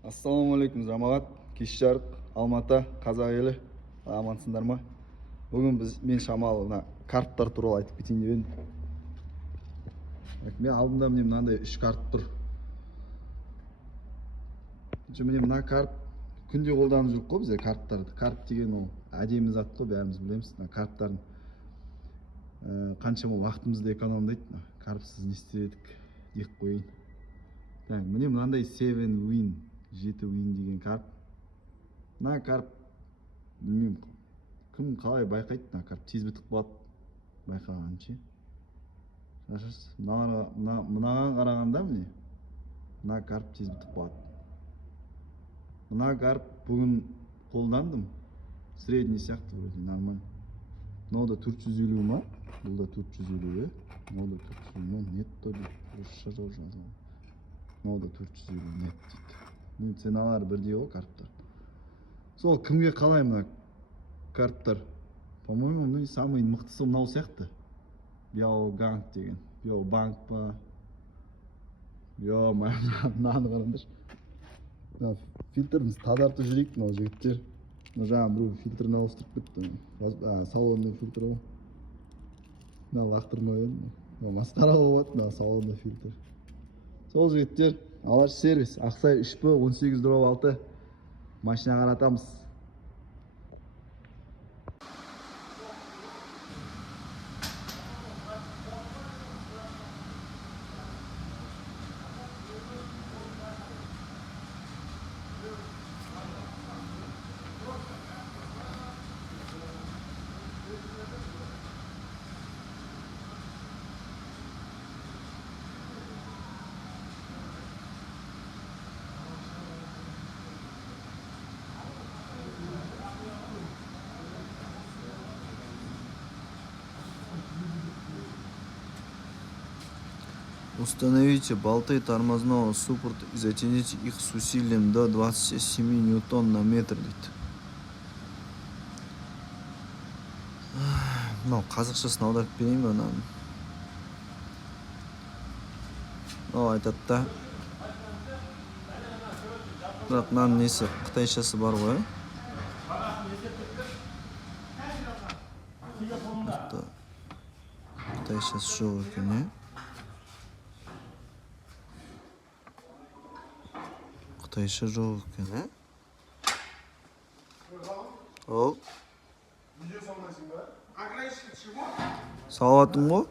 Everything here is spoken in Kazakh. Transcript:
Ассалаумағалейкум, жамағат, кеш жарық, Алматы, қазақ елі, амансыңдар ма? Бүгін мен шамалы карттар туралы айтып кетейін деп едім. Мен алдымда мынандай 3 карт тұр. Міне мына карт күнде қолданып жүрік қой бізде карттарды. Карт деген ол әдемі зат қой, бәріміз білеміз. Карттардың қаншама уақытымызды экономдайды. Картсыз не істер едік деп қояйын. Міне мынандай 7 win деген карт. Мына карт білмеймін кім қалай байқайды. Мына карт тез бітіп қалады байқағанша. Мынаған қарағанда міне мына карт тез бітіп қалады. Мына карт бүгін қолдандым. Средний сияқты вроде нормально. Мынау да 450 ма? Бұл да 450, мынау да 450 нетто дейді. Мынау да 450 нет дейді. Ценалары бірдей ғой карттар. Сол кімге қалай мына карттар? По-моему, самый мықтысы мынау сияқты. Биоганг деген. Биобанк па? Мынаны қараңдаршы. Фильтріміз тазартып жүрейік, мынау жігіттер. Жаңа біреу фильтрін ауыстырып кетті. Салонный фильтр ғой. Мына лақтырмай едім. Масқара болады, салонный фильтр. Сол жігіттер, алаш сервис, Ақсай 3Б18/6 машина қаратамыз. Установите болты тормозного суппорта и затяните их с усилием до 27 ньютон на метр дейді. Мынау қазақшасын аударып берейін бе мынаны? Мынау айтады да. Бірақ мынаның несі қытайшасы бар ғой. Қытайшасы жоқ екен, Қытайша жоқ екен, Ол. Салатың ғой?